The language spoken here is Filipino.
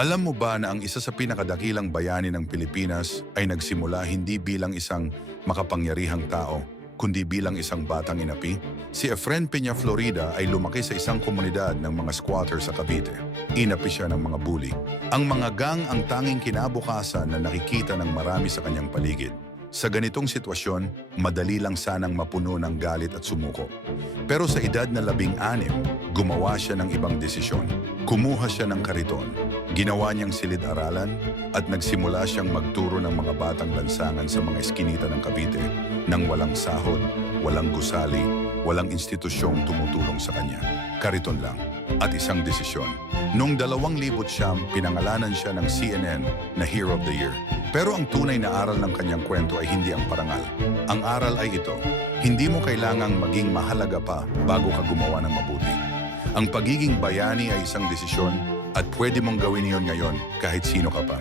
Alam mo ba na ang isa sa pinakadakilang bayani ng Pilipinas ay nagsimula hindi bilang isang makapangyarihang tao, kundi bilang isang batang inapi? Si Efren Peña Florida ay lumaki sa isang komunidad ng mga squatter sa Cavite. Inapi siya ng mga bully. Ang mga gang ang tanging kinabukasan na nakikita ng marami sa kanyang paligid. Sa ganitong sitwasyon, madali lang sanang mapuno ng galit at sumuko. Pero sa edad na 16, gumawa siya ng ibang desisyon. Kumuha siya ng kariton. Ginawa niyang silid-aralan at nagsimula siyang magturo ng mga batang lansangan sa mga eskinita ng Cavite nang walang sahod, walang gusali, walang institusyong tumutulong sa kanya. Kariton lang at isang desisyon. Noong 2009, pinangalanan siya ng CNN na Hero of the Year. Pero ang tunay na aral ng kanyang kwento ay hindi ang parangal. Ang aral ay ito, hindi mo kailangang maging mahalaga pa bago ka gumawa ng mabuti. Ang pagiging bayani ay isang desisyon at pwede mong gawin iyon ngayon kahit sino ka pa.